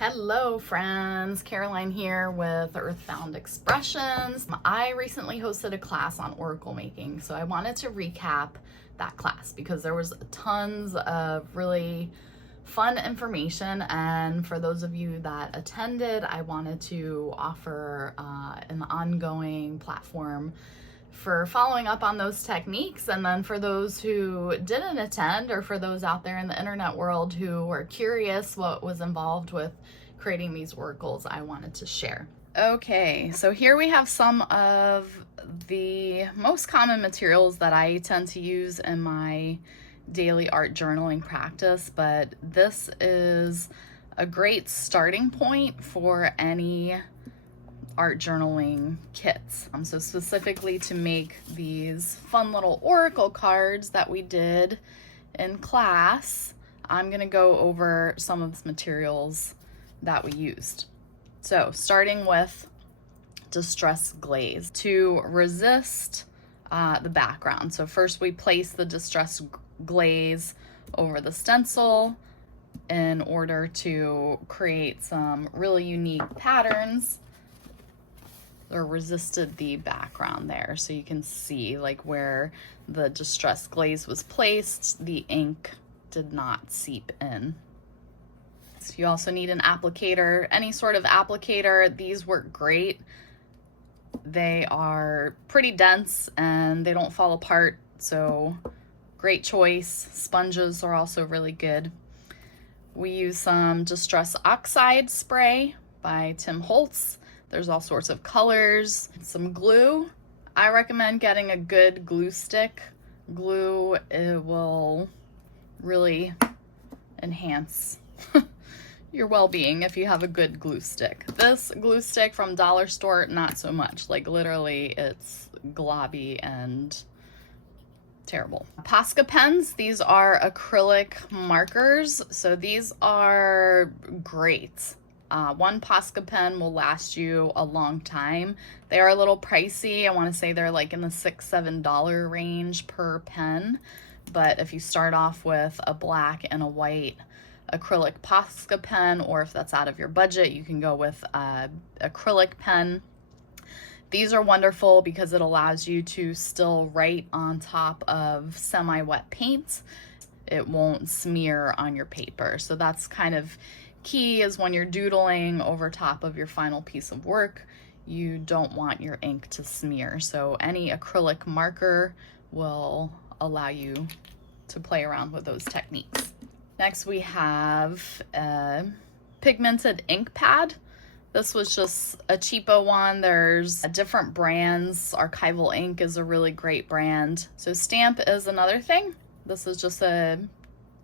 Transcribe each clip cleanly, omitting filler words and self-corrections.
Hello friends, Caroline here with Earthbound Expressions. I recently hosted a class on oracle making, so I wanted to recap that class because there was tons of really fun information, and for those of you that attended, I wanted to offer an ongoing platform for following up on those techniques. And then for those who didn't attend, or for those out there in the internet world who were curious what was involved with creating these oracles, I wanted to share. Okay, so here we have some of the most common materials that I tend to use in my daily art journaling practice, but this is a great starting point for any art journaling kits. So specifically to make these fun little oracle cards that we did in class, I'm gonna go over some of the materials that we used. So starting with distress glaze to resist the background. So first we place the distress glaze over the stencil in order to create some really unique patterns or resisted the background there. So you can see like where the distress glaze was placed, the ink did not seep in. So you also need an applicator, any sort of applicator. These work great. They are pretty dense and they don't fall apart, so great choice. Sponges are also really good. We use some Distress Oxide spray by Tim Holtz. There's all sorts of colors. Some glue. I recommend getting a good glue stick. Glue, it will really enhance your well-being if you have a good glue stick. This glue stick from Dollar Store, not so much. Like literally it's globby and terrible. Posca pens, these are acrylic markers. So these are great. One Posca pen will last you a long time. They are a little pricey. I want to say they're like in the $6-7 range per pen. But if you start off with a black and a white acrylic Posca pen, or if that's out of your budget, you can go with acrylic pen. These are wonderful because it allows you to still write on top of semi-wet paint. It won't smear on your paper. So that's kind of key, is when you're doodling over top of your final piece of work, you don't want your ink to smear. So any acrylic marker will allow you to play around with those techniques. Next we have a pigmented ink pad. This was just a cheapo one. There's different brands. Archival Ink is a really great brand. So stamp is another thing. This is just a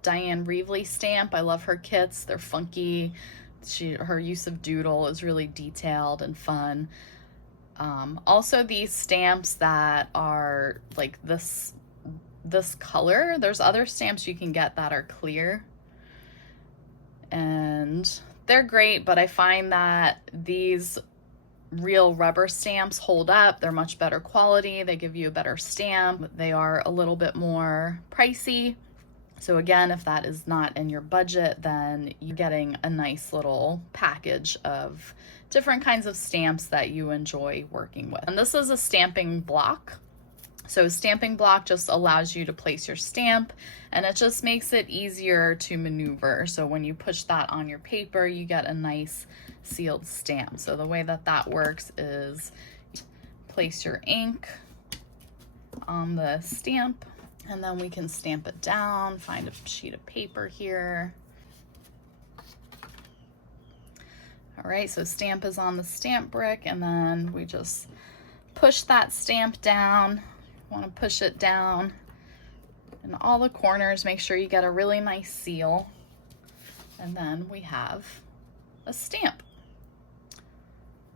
Diane Reevely stamp. I love her kits. They're funky. Her use of doodle is really detailed and fun. Also these stamps that are like this color, there's other stamps you can get that are clear and they're great, but I find that these real rubber stamps hold up. They're much better quality. They give you a better stamp. They are a little bit more pricey. So again, if that is not in your budget, then you're getting a nice little package of different kinds of stamps that you enjoy working with. And this is a stamping block. So stamping block just allows you to place your stamp, and it just makes it easier to maneuver. So when you push that on your paper, you get a nice sealed stamp. So the way that that works is you place your ink on the stamp, and then we can stamp it down, find a sheet of paper here. All right, so stamp is on the stamp brick, and then we just push that stamp down. Want to push it down in all the corners, make sure you get a really nice seal, and then we have a stamp.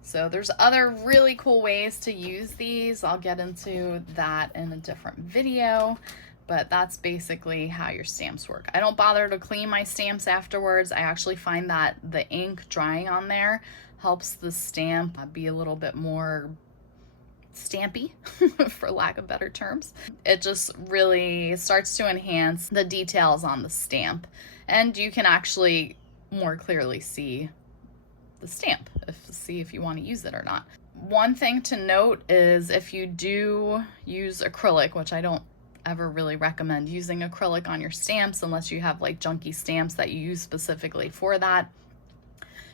So there's other really cool ways to use these. I'll get into that in a different video, but that's basically how your stamps work. I don't bother to clean my stamps afterwards. I actually find that the ink drying on there helps the stamp be a little bit more stampy, for lack of better terms. It just really starts to enhance the details on the stamp, and you can actually more clearly see the stamp, see if you want to use it or not. One thing to note is if you do use acrylic, which I don't ever really recommend using acrylic on your stamps unless you have like junky stamps that you use specifically for that,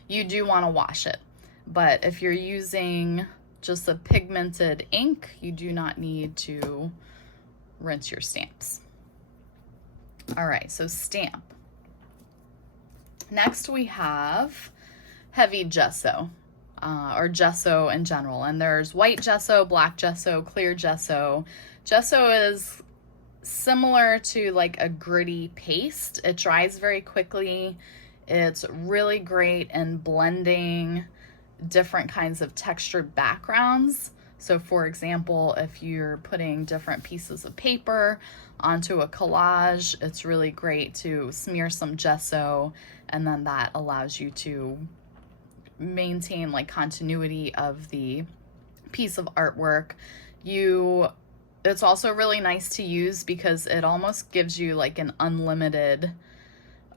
you do want to wash it. But if you're using just a pigmented ink, you do not need to rinse your stamps. All right, so stamp. Next we have heavy gesso, or gesso in general. And there's white gesso, black gesso, clear gesso. Gesso is similar to like a gritty paste. It dries very quickly. It's really great in blending different kinds of textured backgrounds. So for example, if you're putting different pieces of paper onto a collage, it's really great to smear some gesso, and then that allows you to maintain like continuity of the piece of artwork. It's also really nice to use because it almost gives you like an unlimited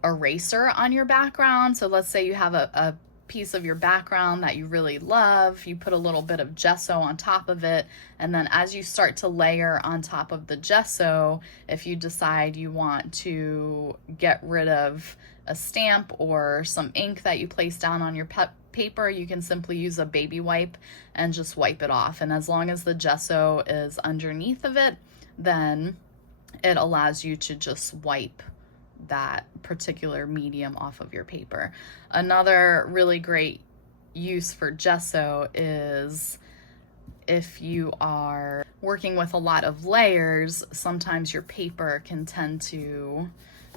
eraser on your background. So let's say you have a piece of your background that you really love, you put a little bit of gesso on top of it, and then as you start to layer on top of the gesso, if you decide you want to get rid of a stamp or some ink that you place down on your paper, you can simply use a baby wipe and just wipe it off. And as long as the gesso is underneath of it, then it allows you to just wipe that particular medium off of your paper. Another really great use for gesso is if you are working with a lot of layers, sometimes your paper can tend to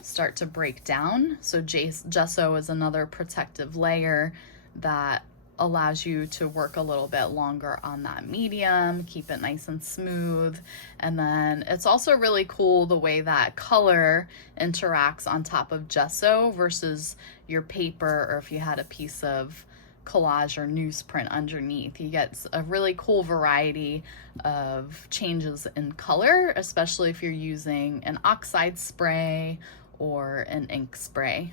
start to break down. So gesso is another protective layer that allows you to work a little bit longer on that medium, keep it nice and smooth. And then it's also really cool the way that color interacts on top of gesso versus your paper, or if you had a piece of collage or newsprint underneath. You get a really cool variety of changes in color, especially if you're using an oxide spray or an ink spray.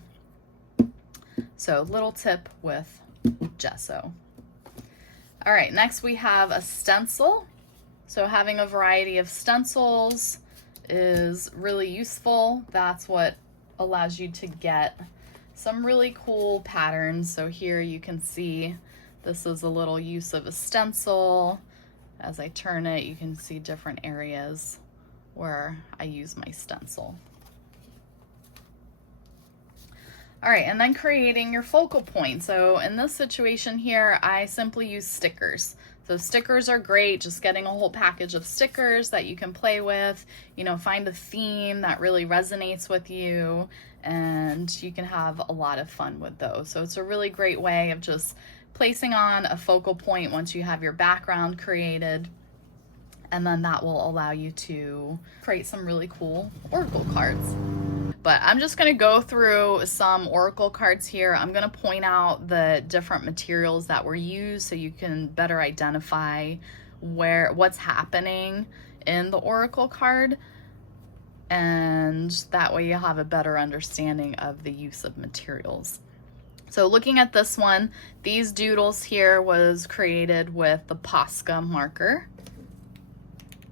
So little tip with gesso. All right, next we have a stencil. So having a variety of stencils is really useful. That's what allows you to get some really cool patterns. So here you can see this is a little use of a stencil. As I turn it, you can see different areas where I use my stencil. All right, and then creating your focal point. So in this situation here, I simply use stickers. So stickers are great, just getting a whole package of stickers that you can play with, you know, find a theme that really resonates with you, and you can have a lot of fun with those. So it's a really great way of just placing on a focal point once you have your background created, and then that will allow you to create some really cool oracle cards. But I'm just going to go through some oracle cards here. I'm going to point out the different materials that were used so you can better identify what's happening in the oracle card, and that way you'll have a better understanding of the use of materials. So looking at this one, these doodles here was created with the Posca marker.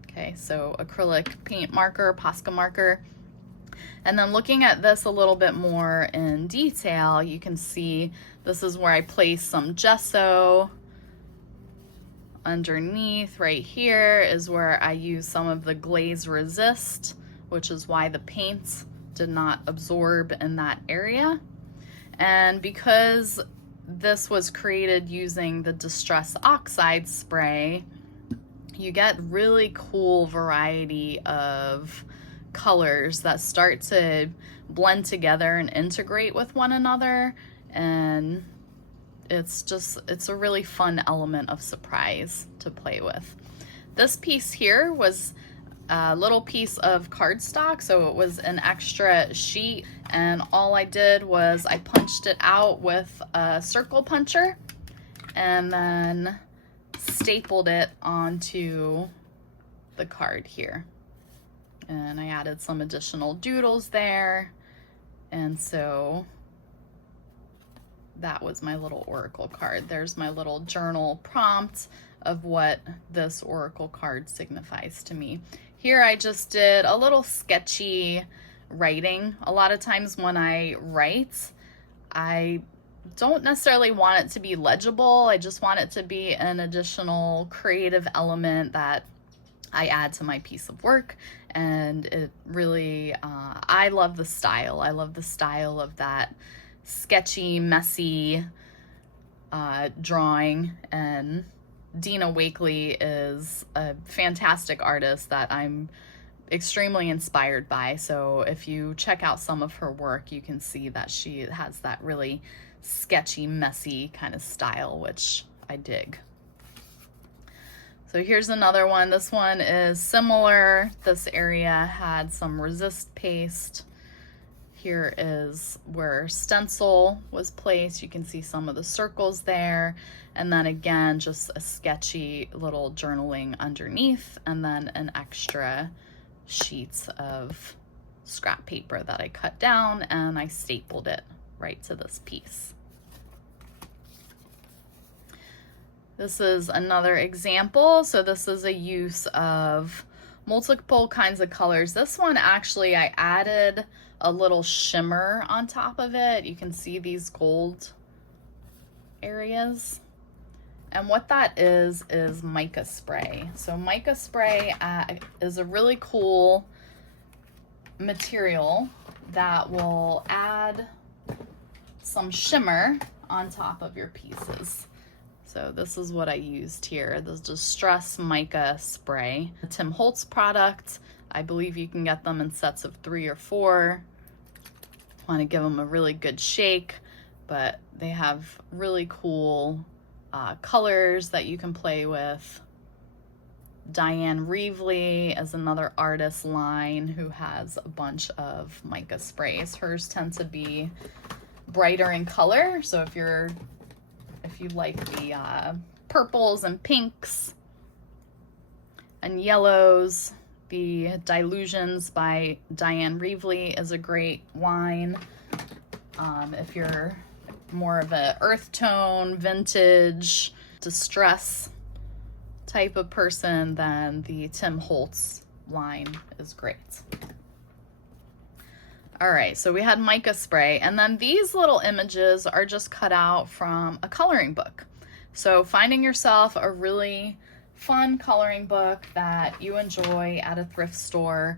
Okay, so acrylic paint marker, Posca marker. And then looking at this a little bit more in detail, you can see this is where I place some gesso. Underneath right here is where I use some of the glaze resist, which is why the paints did not absorb in that area. And because this was created using the Distress Oxide spray, you get really cool variety of colors that start to blend together and integrate with one another, and it's a really fun element of surprise to play with. This piece here was a little piece of cardstock, so it was an extra sheet, and all I did was I punched it out with a circle puncher and then stapled it onto the card here. And I added some additional doodles there. And so that was my little oracle card. There's my little journal prompt of what this oracle card signifies to me. Here I just did a little sketchy writing. A lot of times when I write, I don't necessarily want it to be legible. I just want it to be an additional creative element that I add to my piece of work. And it really, I love the style. I love the style of that sketchy, messy drawing. And Dina Wakely is a fantastic artist that I'm extremely inspired by. So if you check out some of her work, you can see that she has that really sketchy, messy kind of style, which I dig. So here's another one. This one is similar. This area had some resist paste. Here is where stencil was placed. You can see some of the circles there. And then again, just a sketchy little journaling underneath, and then an extra sheet of scrap paper that I cut down and I stapled it right to this piece. This is another example. So this is a use of multiple kinds of colors. This one actually I added a little shimmer on top of it. You can see these gold areas. And what that is mica spray. So mica spray is a really cool material that will add some shimmer on top of your pieces. So this is what I used here, the Distress Mica Spray. A Tim Holtz product. I believe you can get them in sets of 3 or 4. Want to give them a really good shake, but they have really cool colors that you can play with. Diane Reevely is another artist line who has a bunch of mica sprays. Hers tend to be brighter in color, so if you like the purples and pinks and yellows, the Dilutions by Diane Reevely is a great line. If you're more of a earth tone, vintage, distress type of person, then the Tim Holtz line is great. All right, so we had mica spray, and then these little images are just cut out from a coloring book. So finding yourself a really fun coloring book that you enjoy at a thrift store.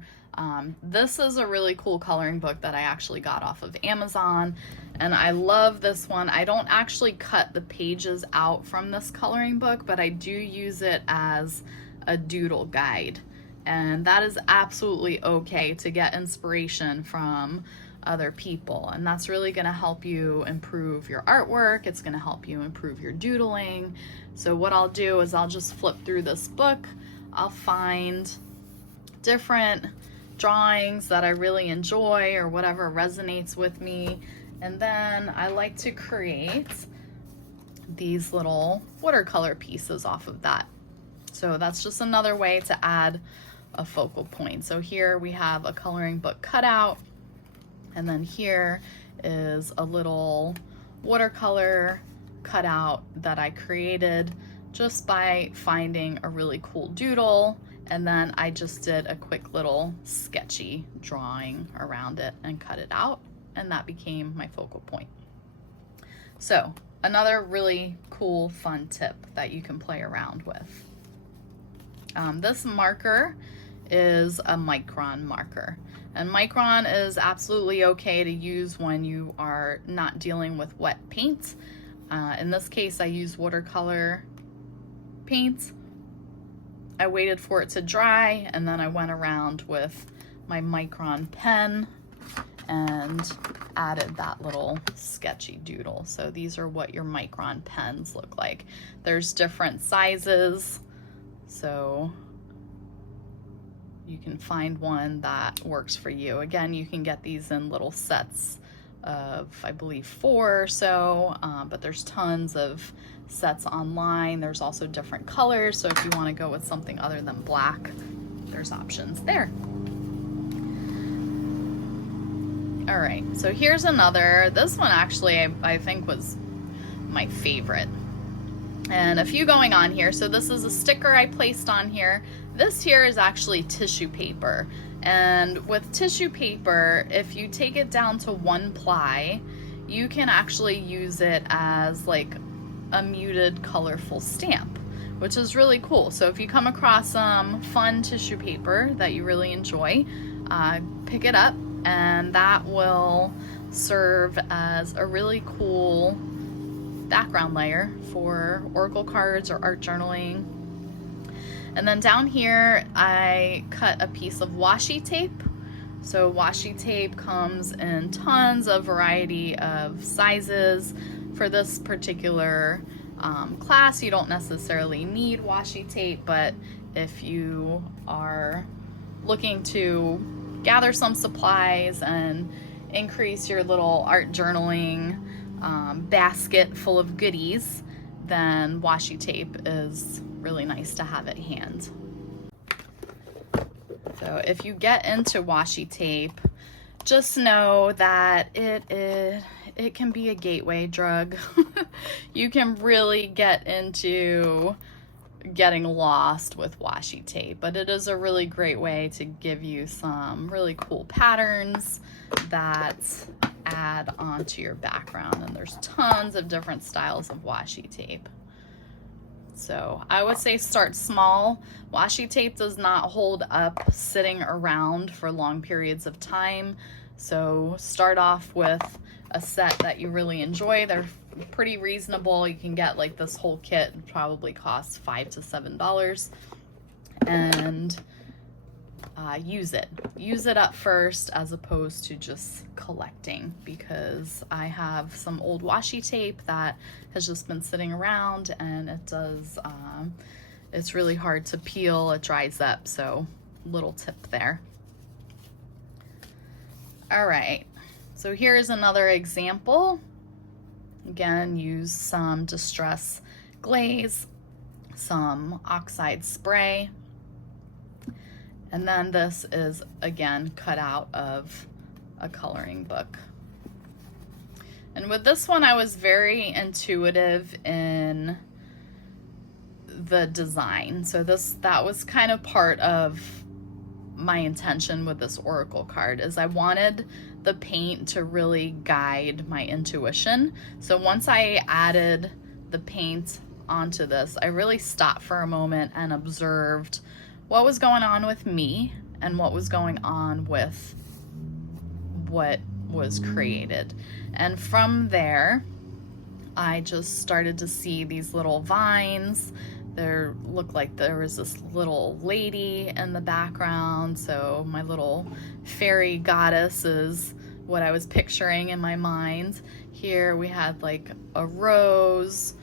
This is a really cool coloring book that I actually got off of Amazon, and I love this one. I don't actually cut the pages out from this coloring book, but I do use it as a doodle guide. And that is absolutely okay to get inspiration from other people. And that's really gonna help you improve your artwork. It's gonna help you improve your doodling. So what I'll do is I'll just flip through this book. I'll find different drawings that I really enjoy or whatever resonates with me. And then I like to create these little watercolor pieces off of that. So that's just another way to add a focal point. So here we have a coloring book cutout, and then here is a little watercolor cutout that I created just by finding a really cool doodle, and then I just did a quick little sketchy drawing around it and cut it out, and that became my focal point. So another really cool, fun tip that you can play around with. This marker is a micron marker, and micron is absolutely okay to use when you are not dealing with wet paint. In this case, I use watercolor paint. I waited for it to dry, and then I went around with my micron pen and added that little sketchy doodle. So these are what your micron pens look like. There's different sizes, so you can find one that works for you. Again, you can get these in little sets of, I believe, 4 or so, but there's tons of sets online. There's also different colors, so if you want to go with something other than black, there's options there. All right, so here's another. This one actually I think was my favorite. And a few going on here. So this is a sticker I placed on here. This here is actually tissue paper. And with tissue paper, if you take it down to 1 ply, you can actually use it as like a muted colorful stamp, which is really cool. So if you come across some fun tissue paper that you really enjoy, pick it up, and that will serve as a really cool background layer for oracle cards or art journaling. And then down here I cut a piece of washi tape. So washi tape comes in tons of variety of sizes. For this particular class, you don't necessarily need washi tape, but if you are looking to gather some supplies and increase your little art journaling basket full of goodies, then washi tape is really nice to have at hand. So if you get into washi tape, just know that it can be a gateway drug. You can really get into getting lost with washi tape, but it is a really great way to give you some really cool patterns that add onto your background. And there's tons of different styles of washi tape. So I would say start small. Washi tape does not hold up sitting around for long periods of time. So start off with a set that you really enjoy. They're pretty reasonable. You can get like this whole kit, it probably costs $5 to $7, and use it. Use it up first as opposed to just collecting, because I have some old washi tape that has just been sitting around, and it does, it's really hard to peel, it dries up, so little tip there. All right, so here's another example. Again, use some Distress glaze, some Oxide spray, and then this is again cut out of a coloring book. And with this one, I was very intuitive in the design. So that was kind of part of my intention with this oracle card, is I wanted the paint to really guide my intuition. So once I added the paint onto this, I really stopped for a moment and observed what was going on with me and what was going on with what was created. And from there, I just started to see these little vines. There looked like there was this little lady in the background, so my little fairy goddess is what I was picturing in my mind. Here we had like a rose.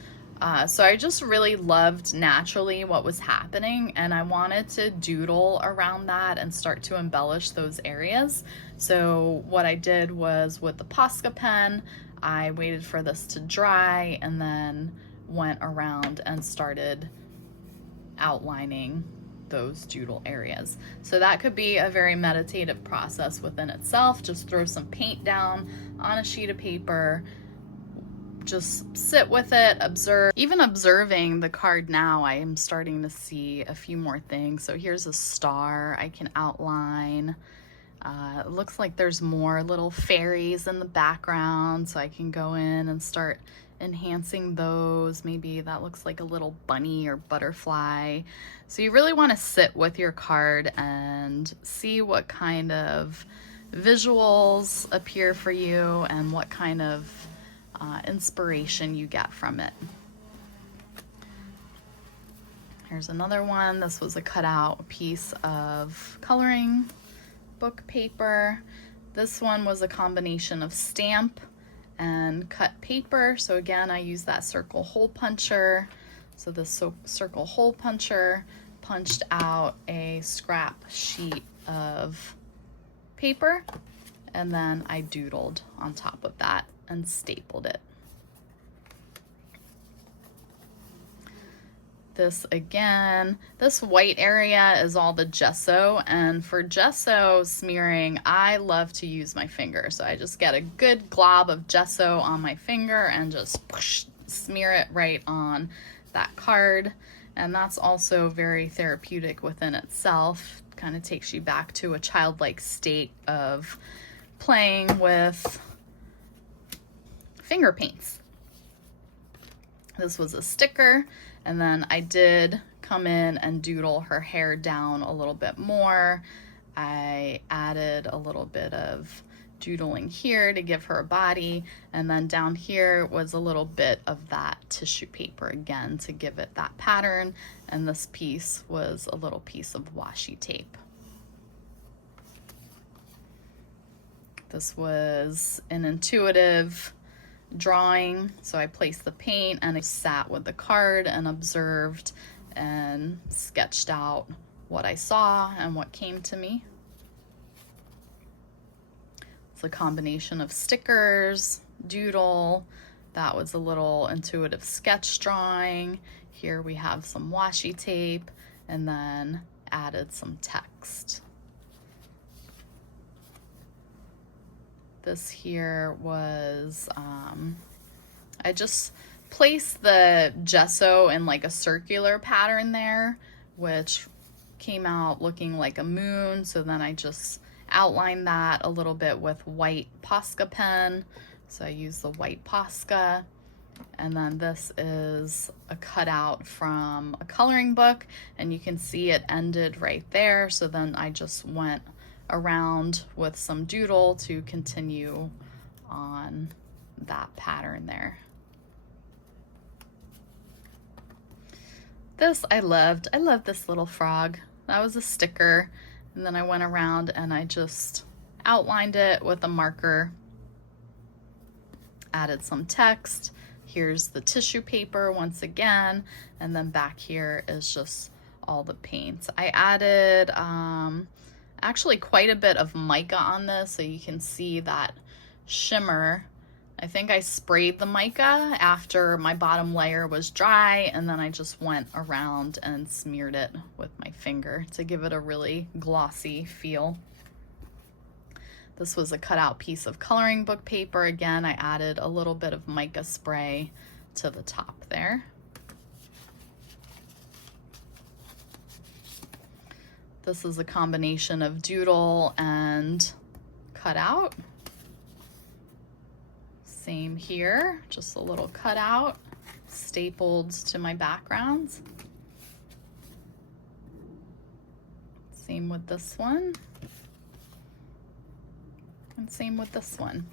So I just really loved naturally what was happening, and I wanted to doodle around that and start to embellish those areas. So what I did was, with the Posca pen, I waited for this to dry and then went around and started outlining those doodle areas. So that could be a very meditative process within itself. Just throw some paint down on a sheet of paper, just sit with it, observe. Even observing the card now, I am starting to see a few more things. So here's a star I can outline. It looks like there's more little fairies in the background, so I can go in and start enhancing those. Maybe that looks like a little bunny or butterfly. So you really want to sit with your card and see what kind of visuals appear for you and what kind of inspiration you get from it. Here's another one. This was a cutout piece of coloring book paper. This one was a combination of stamp and cut paper. So again, I use that circle hole puncher. So this circle hole puncher punched out a scrap sheet of paper, and then I doodled on top of that and stapled it. This again, this white area is all the gesso, and for gesso smearing, I love to use my finger. So I just get a good glob of gesso on my finger and just smear it right on that card. And that's also very therapeutic within itself. Kind of takes you back to a childlike state of playing with finger paints. This was a sticker, and then I did come in and doodle her hair down a little bit more. I added a little bit of doodling here to give her a body, and then down here was a little bit of that tissue paper again to give it that pattern, and this piece was a little piece of washi tape. This was an intuitive drawing, so I placed the paint and I sat with the card and observed and sketched out what I saw and what came to me. It's a combination of stickers, doodle, that was a little intuitive sketch drawing. Here we have some washi tape and then added some text. This here was, I just placed the gesso in like a circular pattern there, which came out looking like a moon. So then I just outlined that a little bit with white Posca pen. So I used the white Posca. And then this is a cutout from a coloring book, and you can see it ended right there. So then I just went around with some doodle to continue on that pattern there. This I loved. I love this little frog. That was a sticker, and then I went around and I just outlined it with a marker, added some text. Here's the tissue paper once again, and then back here is just all the paints. I added actually quite a bit of mica on this, so you can see that shimmer. I think I sprayed the mica after my bottom layer was dry, and then I just went around and smeared it with my finger to give it a really glossy feel. This was a cutout piece of coloring book paper. Again, I added a little bit of mica spray to the top there. This is a combination of doodle and cutout. Same here, just a little cutout stapled to my backgrounds. Same with this one. And same with this one.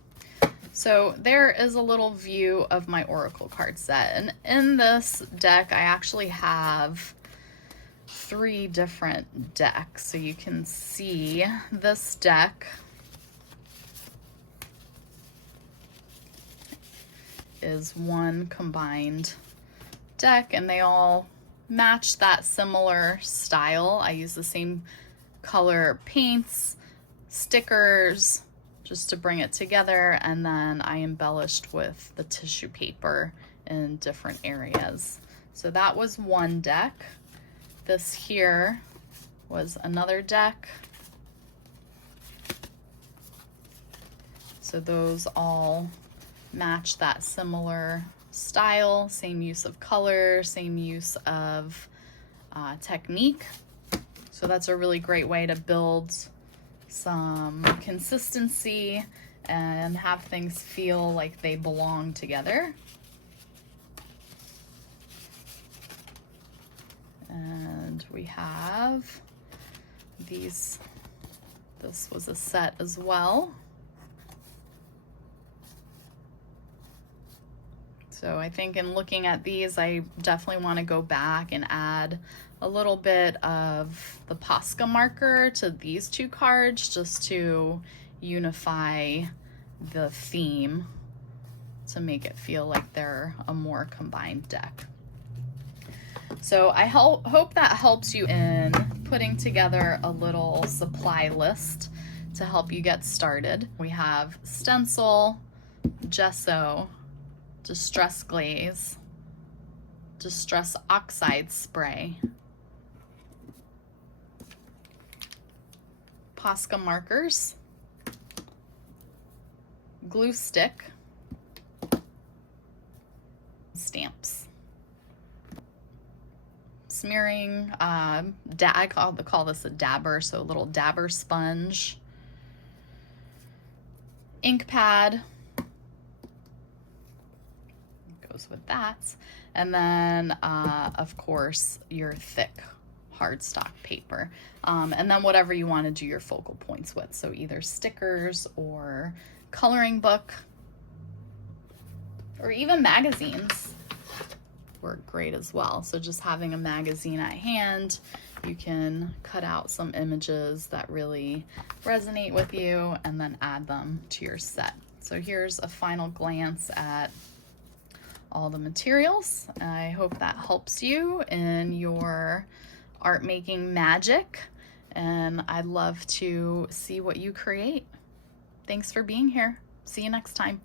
So there is a little view of my Oracle card set. And in this deck, I actually have 3 different decks. So you can see this deck is one combined deck, and they all match that similar style. I use the same color paints, stickers, just to bring it together, and then I embellished with the tissue paper in different areas. So that was one deck. This here was another deck. So those all match that similar style, same use of color, same use of technique. So that's a really great way to build some consistency and have things feel like they belong together. And we have these, this was a set as well. So I think in looking at these, I definitely want to go back and add a little bit of the Posca marker to these 2 cards just to unify the theme to make it feel like they're a more combined deck. So I hope that helps you in putting together a little supply list to help you get started. We have stencil, gesso, distress glaze, distress oxide spray, Posca markers, glue stick, stamps. Smearing, I call this a dabber, so a little dabber sponge. Ink pad goes with that. And then, of course, your thick cardstock paper. And then whatever you want to do your focal points with. So either stickers or coloring book or even magazines work great as well. So just having a magazine at hand, you can cut out some images that really resonate with you and then add them to your set. So here's a final glance at all the materials. I hope that helps you in your art making magic, and I'd love to see what you create. Thanks for being here. See you next time.